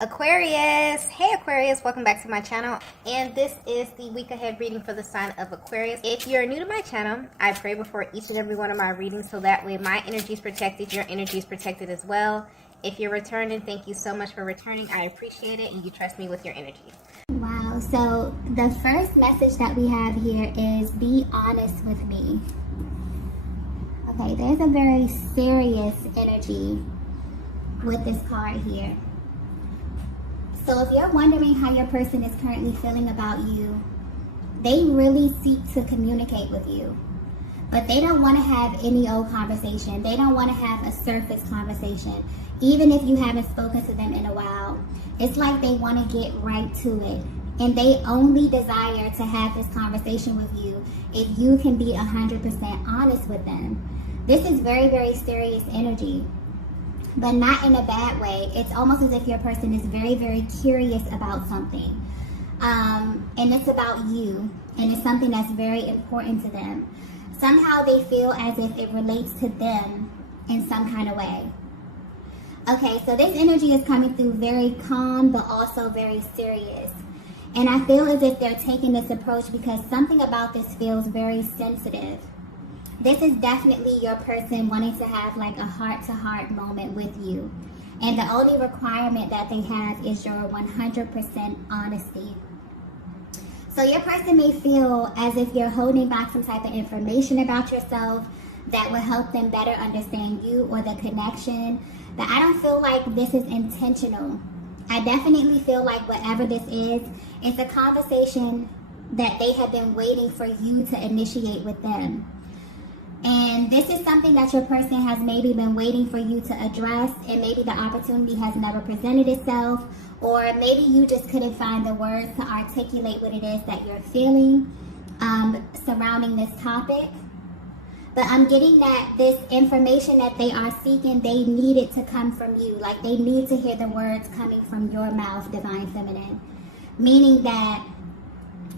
Aquarius, hey Aquarius, welcome back to my channel, and this is the week ahead reading for the sign of Aquarius. If you're new to my channel, I pray before each and every one of my readings so that way my energy is protected, your energy is protected as well. If you're returning, thank you so much for returning. I appreciate it, and you trust me with your energy. Wow, so the first message that we have here is be honest with me. Okay, there's a very serious energy with this card here. So if you're wondering how your person is currently feeling about you, they really seek to communicate with you. But they don't want to have any old conversation. They don't want to have a surface conversation. Even if you haven't spoken to them in a while, it's like they want to get right to it. And they only desire to have this conversation with you if you can be 100% honest with them. This is very, very serious energy, but not in a bad way. It's almost as if your person is very, very curious about something. And it's about you, and it's something that's very important to them. Somehow they feel as if it relates to them in some kind of way. Okay, so this energy is coming through very calm, but also very serious. And I feel as if they're taking this approach because something about this feels very sensitive. This is definitely your person wanting to have like a heart-to-heart moment with you. And the only requirement that they have is your 100% honesty. So your person may feel as if you're holding back some type of information about yourself that will help them better understand you or the connection. But I don't feel like this is intentional. I definitely feel like whatever this is, it's a conversation that they have been waiting for you to initiate with them. And this is something that your person has maybe been waiting for you to address, and maybe the opportunity has never presented itself, or maybe you just couldn't find the words to articulate what it is that you're feeling surrounding this topic. But I'm getting that this information that they are seeking, they need it to come from you. Like they need to hear the words coming from your mouth, Divine Feminine. Meaning that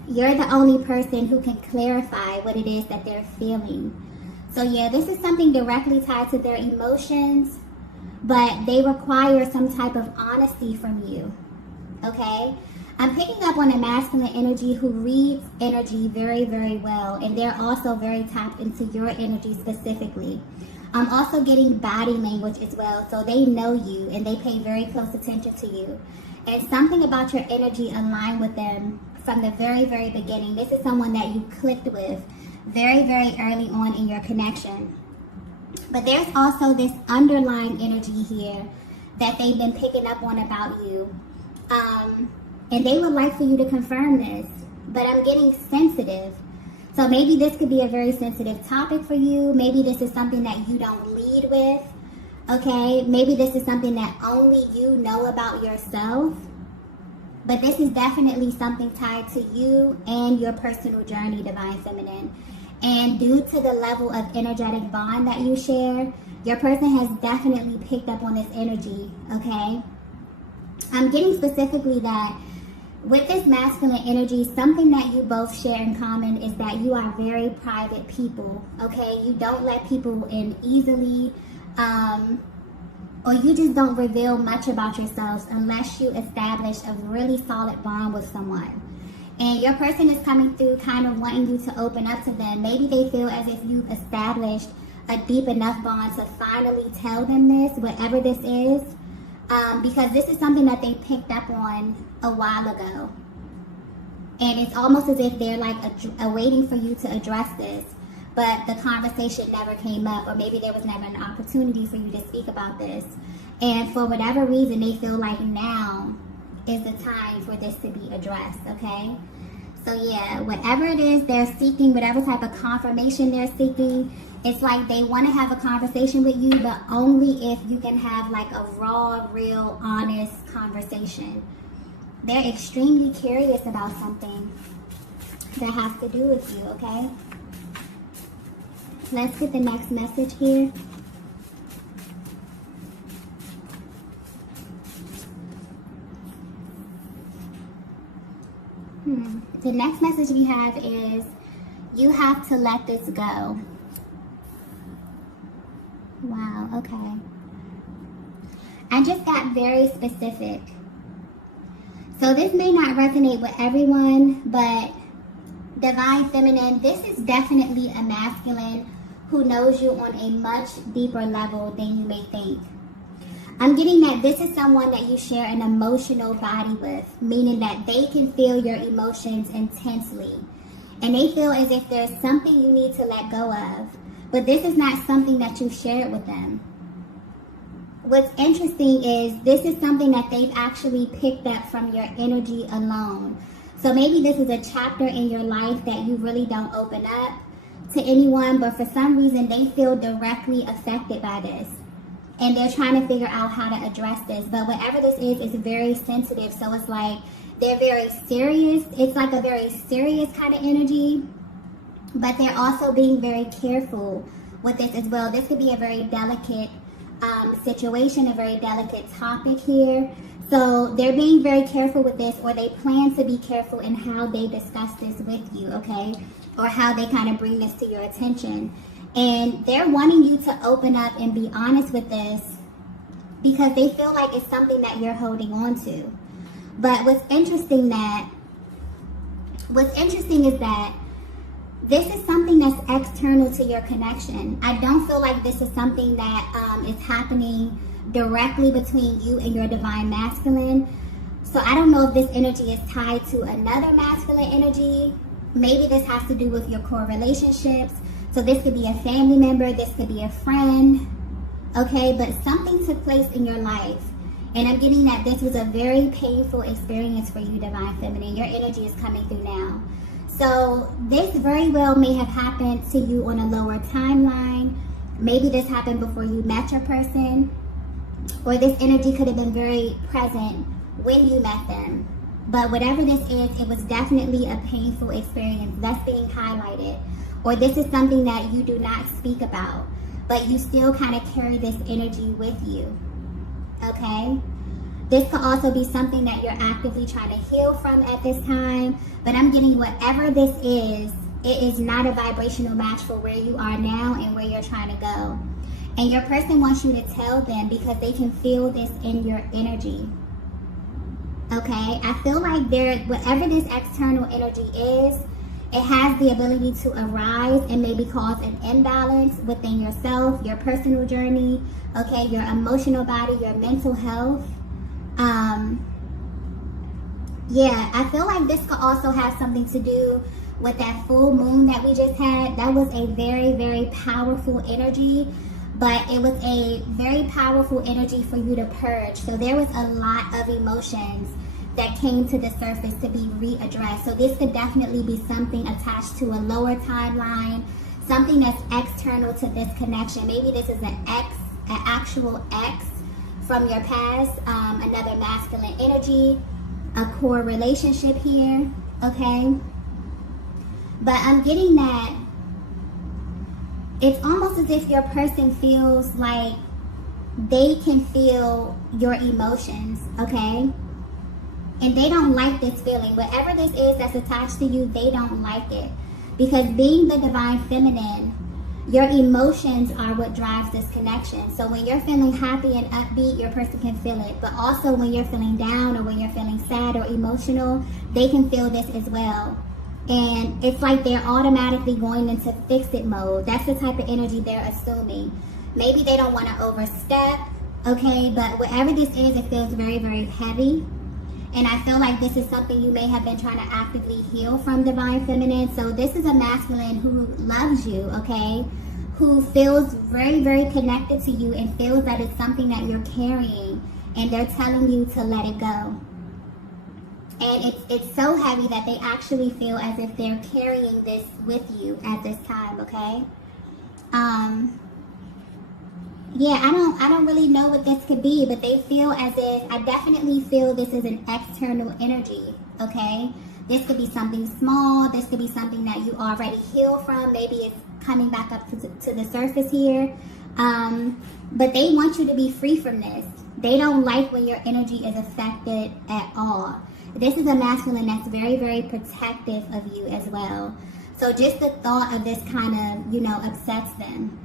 you're the only person who can clarify what it is that they're feeling. So yeah, this is something directly tied to their emotions, but they require some type of honesty from you, okay? I'm picking up on a masculine energy who reads energy very, very well, and they're also very tapped into your energy specifically. I'm also getting body language as well, so they know you and they pay very close attention to you. And something about your energy aligned with them from the very, very beginning. This is someone that you clicked with very, very early on in your connection. But there's also this underlying energy here that they've been picking up on about you. And they would like for you to confirm this, but I'm getting sensitive. So maybe this could be a very sensitive topic for you. Maybe this is something that you don't lead with, okay? Maybe this is something that only you know about yourself. But this is definitely something tied to you and your personal journey, Divine Feminine. And due to the level of energetic bond that you share, your person has definitely picked up on this energy, okay? I'm getting specifically that with this masculine energy, something that you both share in common is that you are very private people, okay? You don't let people in easily, or you just don't reveal much about yourselves unless you establish a really solid bond with someone. And your person is coming through kind of wanting you to open up to them. Maybe they feel as if you've established a deep enough bond to finally tell them this, whatever this is, because this is something that they picked up on a while ago. And it's almost as if they're like waiting for you to address this, but the conversation never came up, or maybe there was never an opportunity for you to speak about this. And for whatever reason, they feel like now is the time for this to be addressed, okay? So yeah, whatever it is they're seeking, whatever type of confirmation they're seeking, it's like they want to have a conversation with you, but only if you can have like a raw, real, honest conversation. They're extremely curious about something that has to do with you, okay? Let's get the next message here. The next message we have is, you have to let this go. Wow, okay. I just got very specific. So this may not resonate with everyone, but Divine Feminine, this is definitely a masculine who knows you on a much deeper level than you may think. I'm getting that this is someone that you share an emotional body with, meaning that they can feel your emotions intensely. And they feel as if there's something you need to let go of. But this is not something that you've shared with them. What's interesting is this is something that they've actually picked up from your energy alone. So maybe this is a chapter in your life that you really don't open up to anyone, but for some reason they feel directly affected by this. And they're trying to figure out how to address this. But whatever this is very sensitive. So it's like they're very serious. It's like a very serious kind of energy. But they're also being very careful with this as well. This could be a very delicate situation, a very delicate topic here. So they're being very careful with this, or they plan to be careful in how they discuss this with you, okay? Or how they kind of bring this to your attention. And they're wanting you to open up and be honest with this because they feel like it's something that you're holding on to. But what's interesting is that this is something that's external to your connection. I don't feel like this is something that is happening directly between you and your divine masculine. So I don't know if this energy is tied to another masculine energy. Maybe this has to do with your core relationships. So this could be a family member, this could be a friend, okay? But something took place in your life. And I'm getting that this was a very painful experience for you, Divine Feminine. Your energy is coming through now. So this very well may have happened to you on a lower timeline. Maybe this happened before you met your person. Or this energy could have been very present when you met them. But whatever this is, it was definitely a painful experience that's being highlighted. Or this is something that you do not speak about, but you still kind of carry this energy with you, okay? This could also be something that you're actively trying to heal from at this time, but I'm getting whatever this is, it is not a vibrational match for where you are now and where you're trying to go. And your person wants you to tell them because they can feel this in your energy, okay? I feel like whatever this external energy is, it has the ability to arise and maybe cause an imbalance within yourself, your personal journey, okay, your emotional body, your mental health. Yeah, I feel like this could also have something to do with that full moon that we just had. That was a very, very powerful energy, but it was a very powerful energy for you to purge. So there was a lot of emotions that came to the surface to be readdressed. So this could definitely be something attached to a lower timeline, something that's external to this connection. Maybe this is an actual ex from your past, another masculine energy, a core relationship here, okay? But I'm getting that it's almost as if your person feels like they can feel your emotions, okay? And they don't like this feeling. Whatever this is that's attached to you, they don't like it. Because being the divine feminine, your emotions are what drives this connection. So when you're feeling happy and upbeat, your person can feel it. But also when you're feeling down or when you're feeling sad or emotional, they can feel this as well. And it's like they're automatically going into fix-it mode. That's the type of energy they're assuming. Maybe they don't want to overstep, okay? But whatever this is, it feels very, very heavy. And I feel like this is something you may have been trying to actively heal from, Divine Feminine. So this is a masculine who loves you, okay? Who feels very, very connected to you and feels that it's something that you're carrying. And they're telling you to let it go. And it's so heavy that they actually feel as if they're carrying this with you at this time, okay? Yeah, I don't really know what this could be, but they feel as if, I definitely feel this is an external energy, okay? This could be something small, this could be something that you already healed from, maybe it's coming back up to the surface here. But they want you to be free from this. They don't like when your energy is affected at all. This is a masculine that's very, very protective of you as well. So just the thought of this kind of, upsets them.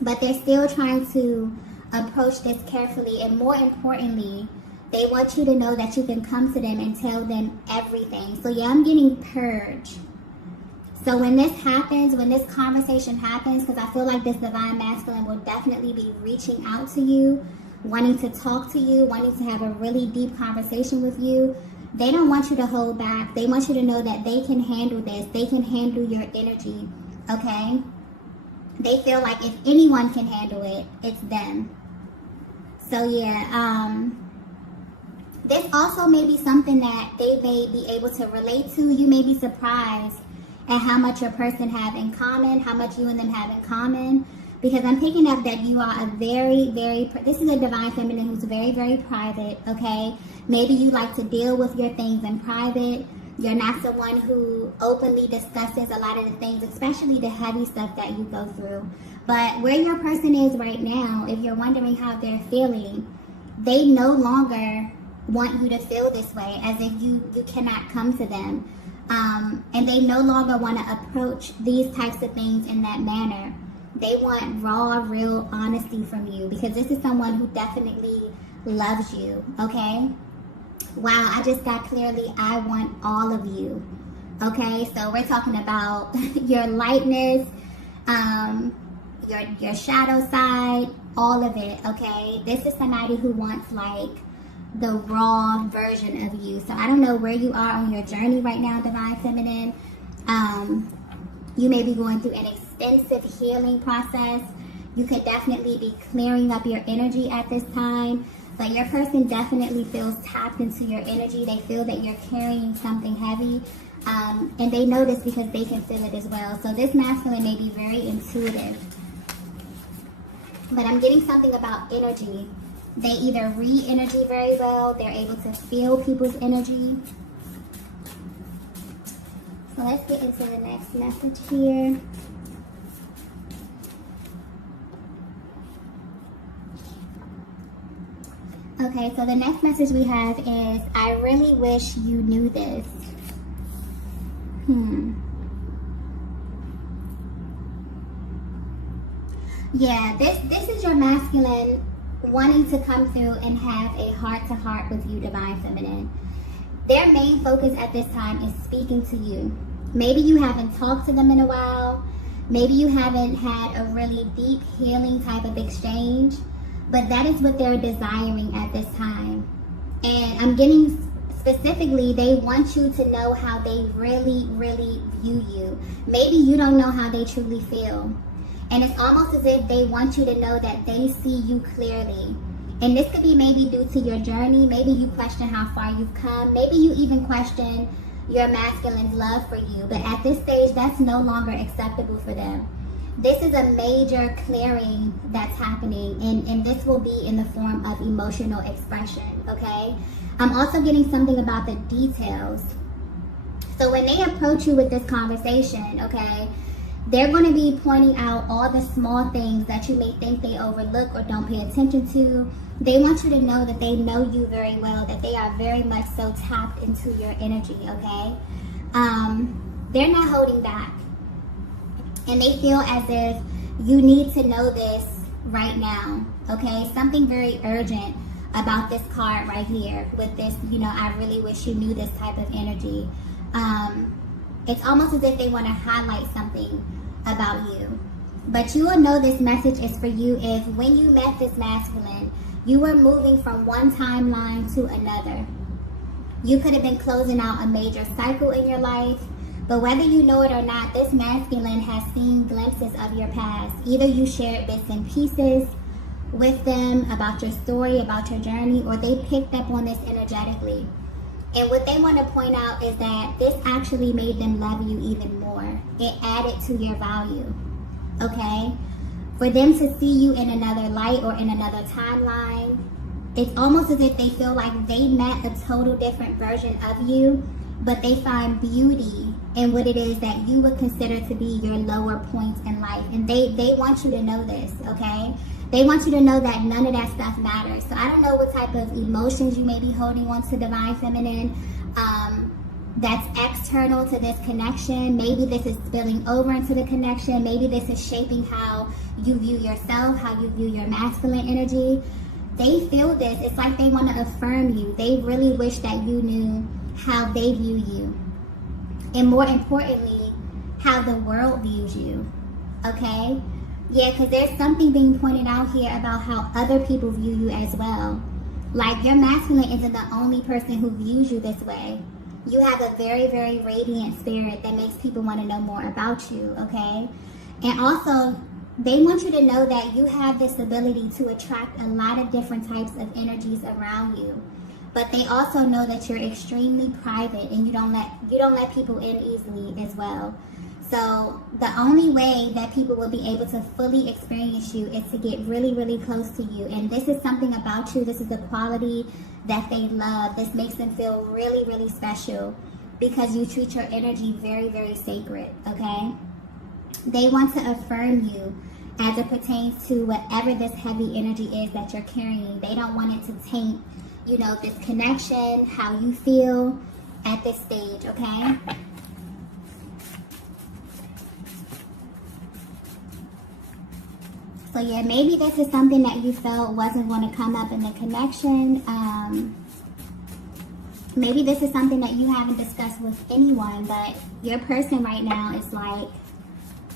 But they're still trying to approach this carefully. And more importantly, They want you to know that you can come to them and tell them everything. So yeah, I'm getting purge. So when this happens, when this conversation happens, because I feel like this divine masculine will definitely be reaching out to you, wanting to talk to you, wanting to have a really deep conversation with you. They don't want you to hold back. They want you to know that they can handle this. They can handle your energy, okay? They feel like if anyone can handle it, it's them. So yeah, this also may be something that they may be able to relate to. You may be surprised at how much your person have in common, how much you and them have in common. Because I'm picking up that you are a very, this is a divine feminine who's very, very private, okay? Maybe you like to deal with your things in private. You're not someone who openly discusses a lot of the things, especially the heavy stuff that you go through. But where your person is right now, if you're wondering how they're feeling, they no longer want you to feel this way, as if you cannot come to them. And they no longer want to approach these types of things in that manner. They want raw, real honesty from you, because this is someone who definitely loves you, okay? Wow, I just got clearly, I want all of you, okay? So we're talking about your lightness, your shadow side, all of it, okay? This is somebody who wants like the raw version of you. So I don't know where you are on your journey right now, divine feminine. You may be going through an extensive healing process. You could definitely be clearing up your energy at this time, but your person definitely feels tapped into your energy. They feel that you're carrying something heavy, and they know this because they can feel it as well. So this masculine may be very intuitive, but I'm getting something about energy. They either read energy very well, they're able to feel people's energy. So let's get into the next message here. Okay, so the next message we have is, I really wish you knew this. Yeah, this is your masculine wanting to come through and have a heart-to-heart with you, divine feminine. Their main focus at this time is speaking to you. Maybe you haven't talked to them in a while. Maybe you haven't had a really deep healing type of exchange, but that is what they're desiring at this time. And I'm getting specifically, they want you to know how they really, really view you. Maybe you don't know how they truly feel. And it's almost as if they want you to know that they see you clearly. And this could be maybe due to your journey. Maybe you question how far you've come. Maybe you even question your masculine's love for you. But at this stage, that's no longer acceptable for them. This is a major clearing that's happening. And this will be in the form of emotional expression, okay? I'm also getting something about the details. So when they approach you with this conversation, okay, they're going to be pointing out all the small things that you may think they overlook or don't pay attention to. They want you to know that they know you very well, that they are very much so tapped into your energy, okay? They're not holding back. And they feel as if you need to know this right now, okay? Something very urgent about this card right here with this, I really wish you knew this type of energy. It's almost as if they want to highlight something about you. But you will know this message is for you if when you met this masculine, you were moving from one timeline to another. You could have been closing out a major cycle in your life, but whether you know it or not, this masculine has seen glimpses of your past. Either you shared bits and pieces with them about your story, about your journey, or they picked up on this energetically. And what they want to point out is that this actually made them love you even more. It added to your value, okay? For them to see you in another light or in another timeline, it's almost as if they feel like they met a total different version of you, but they find beauty in what it is that you would consider to be your lower points in life. And they want you to know this, okay? They want you to know that none of that stuff matters. So I don't know what type of emotions you may be holding on to, divine feminine, that's external to this connection. Maybe this is spilling over into the connection. Maybe this is shaping how you view yourself, how you view your masculine energy. They feel this. It's like they want to affirm you. They really wish that you knew how they view you. And more importantly, how the world views you. Okay? Yeah, because there's something being pointed out here about how other people view you as well. Like, your masculine isn't the only person who views you this way. You have a very, very radiant spirit that makes people want to know more about you, okay? And also, they want you to know that you have this ability to attract a lot of different types of energies around you. But they also know that you're extremely private and you don't let people in easily as well. So the only way that people will be able to fully experience you is to get really, really close to you. And this is something about you. This is a quality that they love. This makes them feel really, really special because you treat your energy very, very sacred, okay? They want to affirm you as it pertains to whatever this heavy energy is that you're carrying. They don't want it to taint, you know, this connection, how you feel at this stage, okay? So yeah, maybe this is something that you felt wasn't going to come up in the connection. Maybe this is something that you haven't discussed with anyone, but your person right now is like,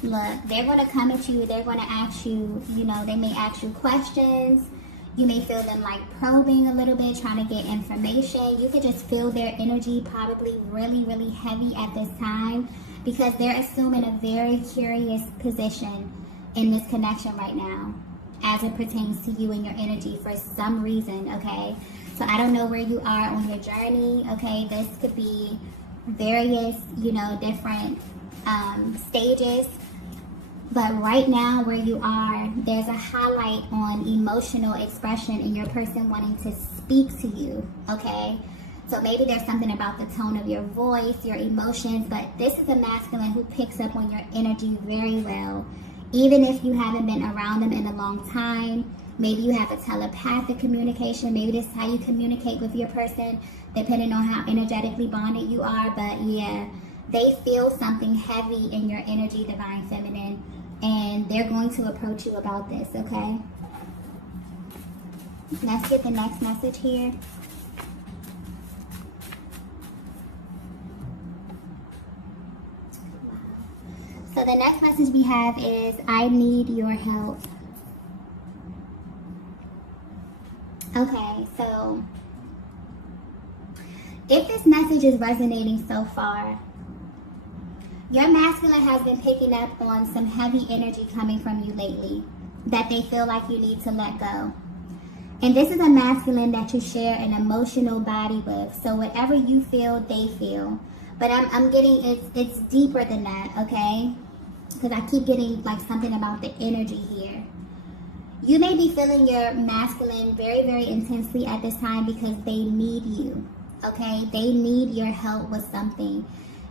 look, they're going to come at you, they're going to ask you, you know, they may ask you questions. You may feel them like probing a little bit, trying to get information. You could just feel their energy probably really, really heavy at this time because they're assuming a very curious position in this connection right now as it pertains to you and your energy for some reason, okay? So I don't know where you are on your journey, okay? This could be various, you know, different stages. But right now where you are, there's a highlight on emotional expression and your person wanting to speak to you, okay? So maybe there's something about the tone of your voice, your emotions, but this is a masculine who picks up on your energy very well. Even if you haven't been around them in a long time, maybe you have a telepathic communication, maybe this is how you communicate with your person, depending on how energetically bonded you are. But yeah, they feel something heavy in your energy, Divine Feminine, and they're going to approach you about this, okay? Let's get the next message here. So the next message we have is, I need your help. Okay, so if this message is resonating so far, your masculine has been picking up on some heavy energy coming from you lately that they feel like you need to let go. And this is a masculine that you share an emotional body with. So whatever you feel, they feel. But I'm getting, it's deeper than that, okay? Because I keep getting like something about the energy here. You may be feeling your masculine very, very intensely at this time because they need you, okay? They need your help with something.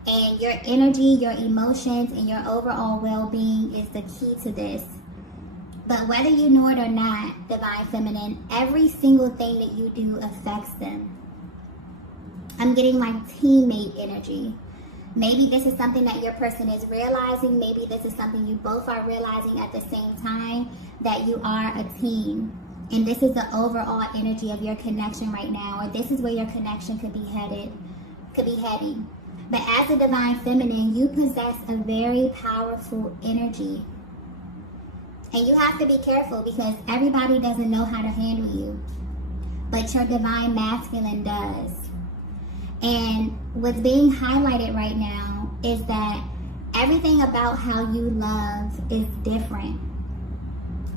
And your energy, your emotions, and your overall well-being is the key to this. But whether you know it or not, Divine Feminine, every single thing that you do affects them. I'm getting like teammate energy. Maybe this is something that your person is realizing. Maybe this is something you both are realizing at the same time, that you are a team. And this is the overall energy of your connection right now, or this is where your connection could be heading. But as a Divine Feminine, you possess a very powerful energy. And you have to be careful because everybody doesn't know how to handle you. But your Divine Masculine does. And what's being highlighted right now is that everything about how you love is different.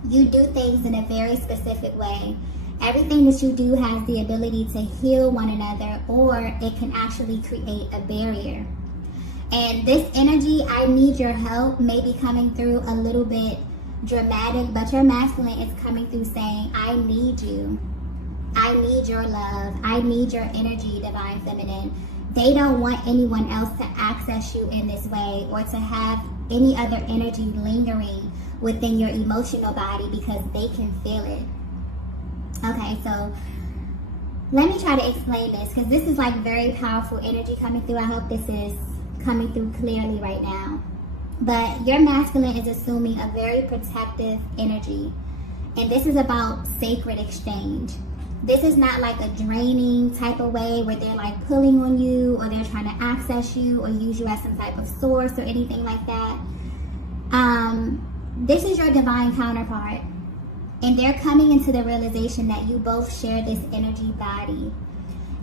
You do things in a very specific way. Everything that you do has the ability to heal one another, or it can actually create a barrier. And this energy, I need your help, may be coming through a little bit dramatic, but your masculine is coming through saying, I need you. I need your love. I need your energy, Divine Feminine. They don't want anyone else to access you in this way or to have any other energy lingering within your emotional body because they can feel it. Okay, so let me try to explain this because this is like very powerful energy coming through. I hope this is coming through clearly right now. But your masculine is assuming a very protective energy. And this is about sacred exchange. This is not like a draining type of way where they're like pulling on you or they're trying to access you or use you as some type of source or anything like that. This is your divine counterpart. And they're coming into the realization that you both share this energy body.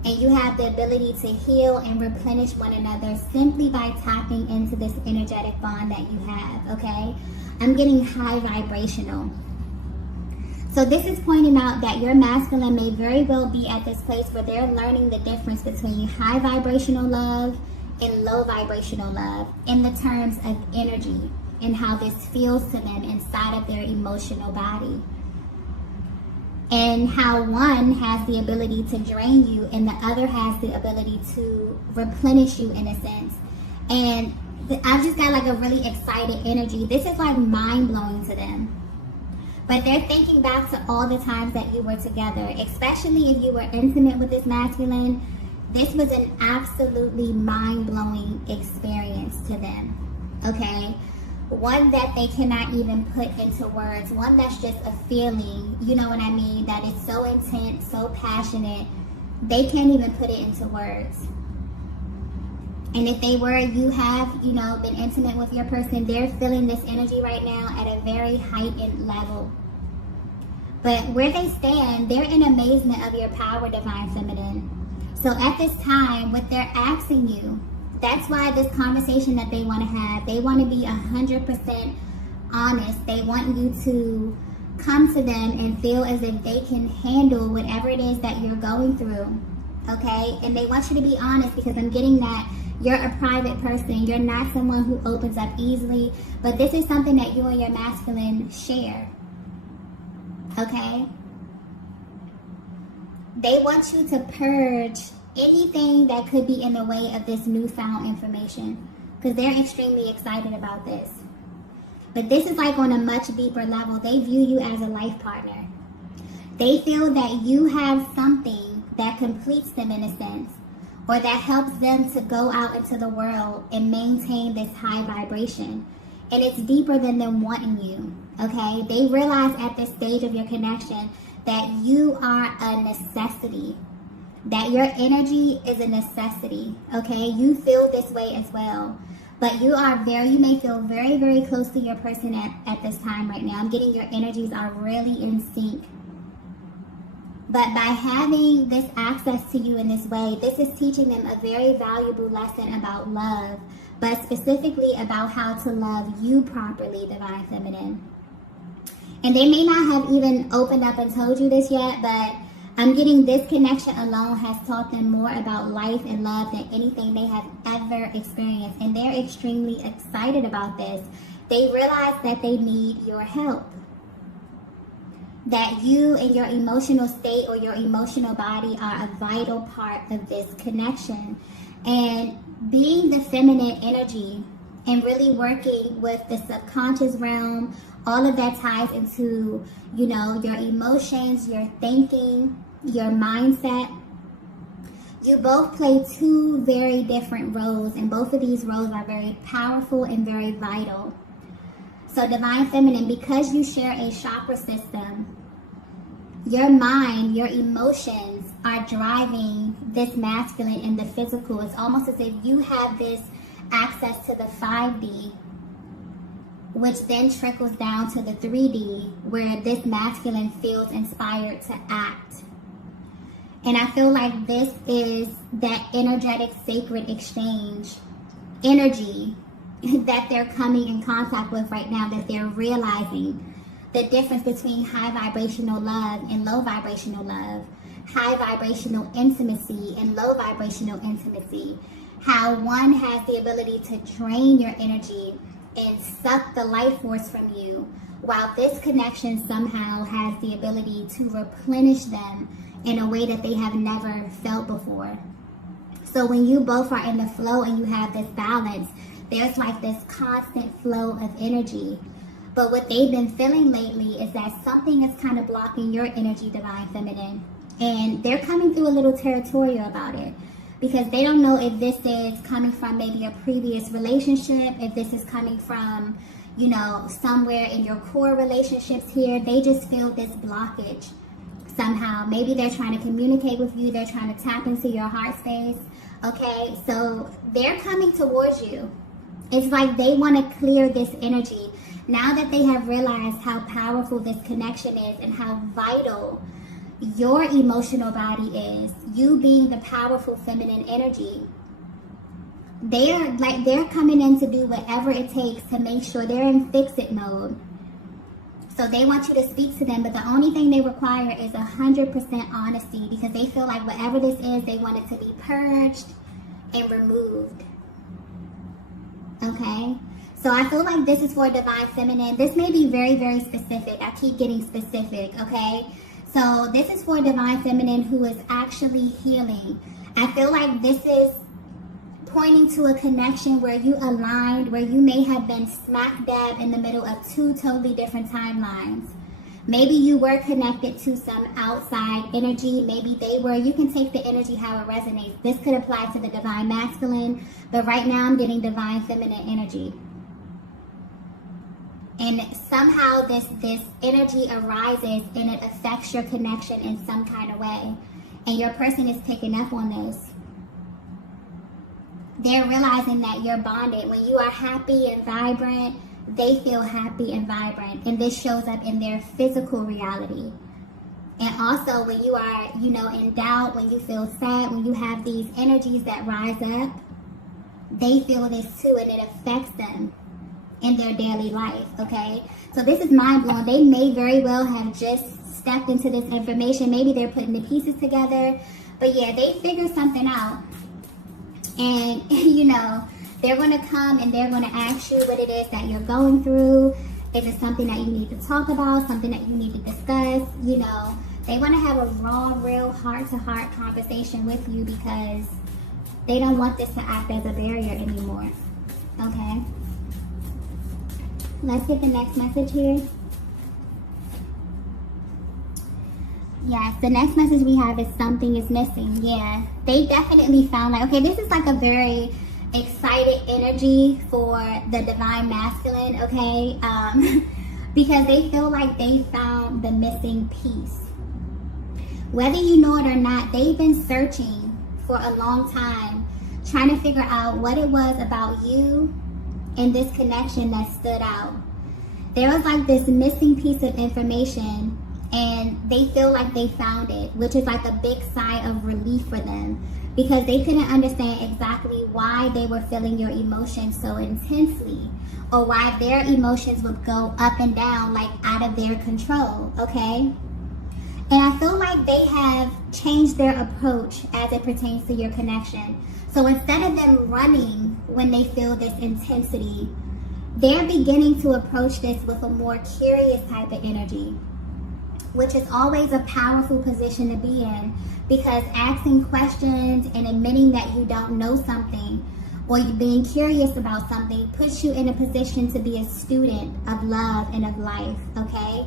And you have the ability to heal and replenish one another simply by tapping into this energetic bond that you have, okay? I'm getting high vibrational. So this is pointing out that your masculine may very well be at this place where they're learning the difference between high vibrational love and low vibrational love in the terms of energy and how this feels to them inside of their emotional body. And how one has the ability to drain you and the other has the ability to replenish you in a sense. And I've just got like a really excited energy. This is like mind-blowing to them. But they're thinking back to all the times that you were together, especially if you were intimate with this masculine. This was an absolutely mind-blowing experience to them, okay? One that they cannot even put into words, one that's just a feeling, you know what I mean, that is so intense, so passionate, they can't even put it into words. And if you have, been intimate with your person, they're feeling this energy right now at a very heightened level. But where they stand, they're in amazement of your power, Divine Feminine. So at this time, what they're asking you, that's why this conversation that they want to have, they want to be 100% honest. They want you to come to them and feel as if they can handle whatever it is that you're going through, okay? And they want you to be honest, because I'm getting that you're a private person. You're not someone who opens up easily, but this is something that you and your masculine share, okay? They want you to purge anything that could be in the way of this newfound information, because they're extremely excited about this. But this is like on a much deeper level. They view you as a life partner. They feel that you have something that completes them in a sense, or that helps them to go out into the world and maintain this high vibration. And it's deeper than them wanting you, okay? They realize at this stage of your connection that you are a necessity, that your energy is a necessity, okay? You feel this way as well. But you may feel very, very close to your person at this time right now. I'm getting your energies are really in sync. But by having this access to you in this way, this is teaching them a very valuable lesson about love, but specifically about how to love you properly, Divine Feminine. And they may not have even opened up and told you this yet, but I'm getting this connection alone has taught them more about life and love than anything they have ever experienced. And they're extremely excited about this. They realize that they need your help. That you and your emotional state or your emotional body are a vital part of this connection. And being the feminine energy and really working with the subconscious realm, all of that ties into, your emotions, your thinking, your mindset. You both play two very different roles, and both of these roles are very powerful and very vital. So Divine Feminine, because you share a chakra system, your mind, your emotions are driving this masculine in the physical. It's almost as if you have this access to the 5D, which then trickles down to the 3D, where this masculine feels inspired to act. And I feel like this is that energetic sacred exchange energy that they're coming in contact with right now, that they're realizing the difference between high vibrational love and low vibrational love, high vibrational intimacy and low vibrational intimacy, how one has the ability to drain your energy and suck the life force from you, while this connection somehow has the ability to replenish them in a way that they have never felt before. So when you both are in the flow and you have this balance, there's like this constant flow of energy. But what they've been feeling lately is that something is kind of blocking your energy, Divine Feminine. And they're coming through a little territorial about it, because they don't know if this is coming from maybe a previous relationship, if this is coming from, you know, somewhere in your core relationships here, they just feel this blockage somehow. Maybe they're trying to communicate with you. They're trying to tap into your heart space. Okay, so they're coming towards you. It's like they want to clear this energy. Now that they have realized how powerful this connection is and how vital your emotional body is, you being the powerful feminine energy, they're coming in to do whatever it takes to make sure they're in fix-it mode. So they want you to speak to them, but the only thing they require is 100% honesty, because they feel like whatever this is, they want it to be purged and removed. Okay? So I feel like this is for divine feminine. This may be very, very specific. I keep getting specific, okay? So this is for divine feminine who is actually healing. I feel like this is pointing to a connection where you aligned, where you may have been smack dab in the middle of two totally different timelines. Maybe you were connected to some outside energy. Maybe they were. You can take the energy how it resonates. This could apply to the divine masculine, but right now I'm getting divine feminine energy. And somehow this energy arises and it affects your connection in some kind of way. And your person is picking up on this. They're realizing that you're bonded. When you are happy and vibrant, they feel happy and vibrant. And this shows up in their physical reality. And also when you are, you know, in doubt, when you feel sad, when you have these energies that rise up, they feel this too, and it affects them in their daily life, okay? So this is mind-blowing. They may very well have just stepped into this information. Maybe they're putting the pieces together. But yeah, they figured something out. And, you know, they're going to come and they're going to ask you what it is that you're going through. Is it something that you need to talk about, something that you need to discuss? You know, they want to have a raw, real, heart-to-heart conversation with you because they don't want this to act as a barrier anymore, okay? Let's get the next message here. Yes, the next message we have is something is missing. Yeah, they definitely found like, okay, this is like a very excited energy for the divine masculine, okay? Because they feel like they found the missing piece. Whether you know it or not, they've been searching for a long time, trying to figure out what it was about you and this connection that stood out. There was like this missing piece of information, and they feel like they found it, which is like a big sigh of relief for them, because they couldn't understand exactly why they were feeling your emotions so intensely, or why their emotions would go up and down like out of their control, okay? And I feel like they have changed their approach as it pertains to your connection. So instead of them running when they feel this intensity, they're beginning to approach this with a more curious type of energy, which is always a powerful position to be in, because asking questions and admitting that you don't know something, or you being curious about something, puts you in a position to be a student of love and of life, okay?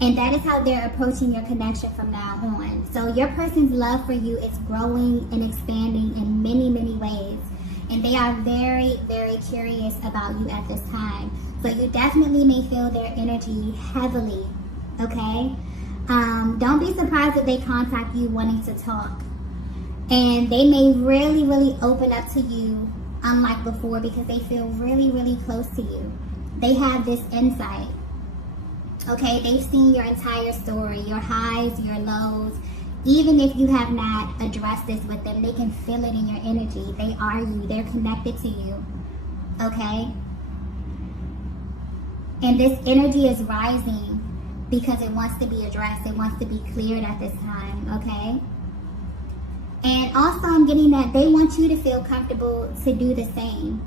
And that is how they're approaching your connection from now on. So your person's love for you is growing and expanding in many, many ways. And they are very, very curious about you at this time. So you definitely may feel their energy heavily, okay? Don't be surprised if they contact you wanting to talk. And they may really, really open up to you, unlike before, because they feel really, really close to you. They have this insight. Okay, they've seen your entire story, your highs, your lows. Even if you have not addressed this with them, they can feel it in your energy. They are you. They're connected to you. Okay? And this energy is rising because it wants to be addressed. It wants to be cleared at this time. Okay? And also I'm getting that they want you to feel comfortable to do the same.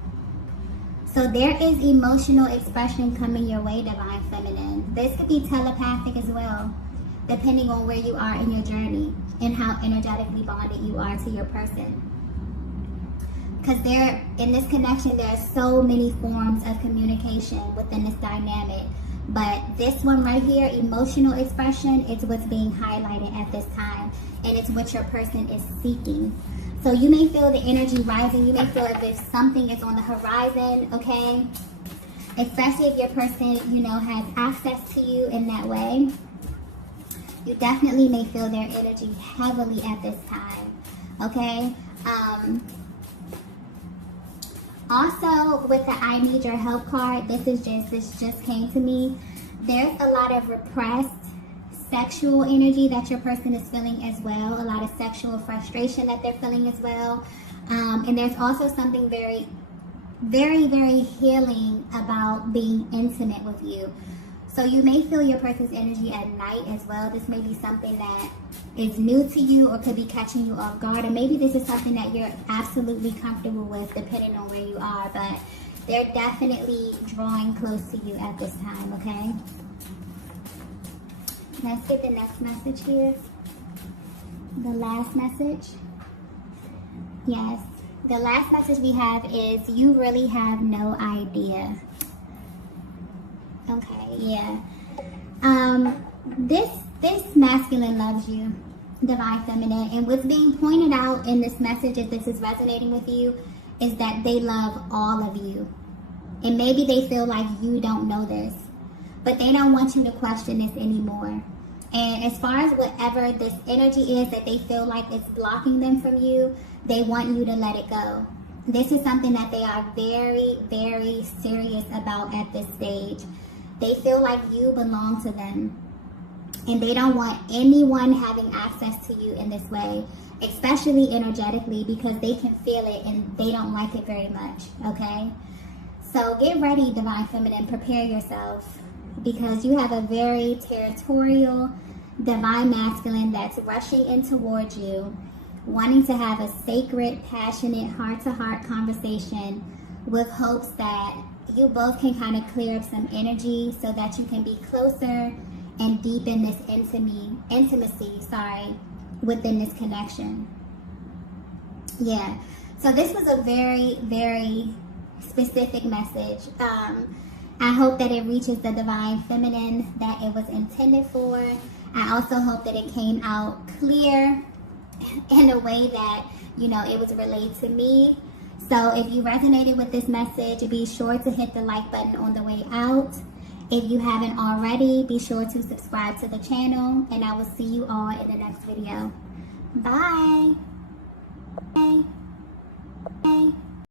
So there is emotional expression coming your way, divine feminine. This could be telepathic as well, depending on where you are in your journey and how energetically bonded you are to your person. Because in this connection, there are so many forms of communication within this dynamic. But this one right here, emotional expression, is what's being highlighted at this time. And it's what your person is seeking. So you may feel the energy rising. You may feel as if something is on the horizon, okay? especially if your person, you know, has access to you in that way. You definitely may feel their energy heavily at this time, okay? Also, with the I need your help card, this just came to me. There's a lot of repressed sexual energy that your person is feeling as well. A lot of sexual frustration that they're feeling as well. And there's also something very, very, very healing about being intimate with you. So you may feel your person's energy at night as well. This may be something that is new to you or could be catching you off guard. And maybe this is something that you're absolutely comfortable with depending on where you are. But they're definitely drawing close to you at this time, okay? Let's get the next message here. The last message. Yes. The last message we have is you really have no idea. Okay, yeah. This masculine loves you, divine feminine, and what's being pointed out in this message, if this is resonating with you, is that they love all of you. And maybe they feel like you don't know this, but they don't want you to question this anymore. And as far as whatever this energy is that they feel like it's blocking them from you, they want you to let it go. This is something that they are very, very serious about at this stage. They feel like you belong to them. And they don't want anyone having access to you in this way, especially energetically, because they can feel it and they don't like it very much, okay? So get ready, divine feminine. Prepare yourself, because you have a very territorial divine masculine that's rushing in towards you, wanting to have a sacred, passionate, heart-to-heart conversation with hopes that you both can kind of clear up some energy so that you can be closer and deepen this intimacy, within this connection. Yeah, so this was a very, very specific message. I hope that it reaches the divine feminine that it was intended for. I also hope that it came out clear in a way that, you know, it was relayed to me. So if you resonated with this message, be sure to hit the like button on the way out. If you haven't already, be sure to subscribe to the channel, and I will see you all in the next video. Bye.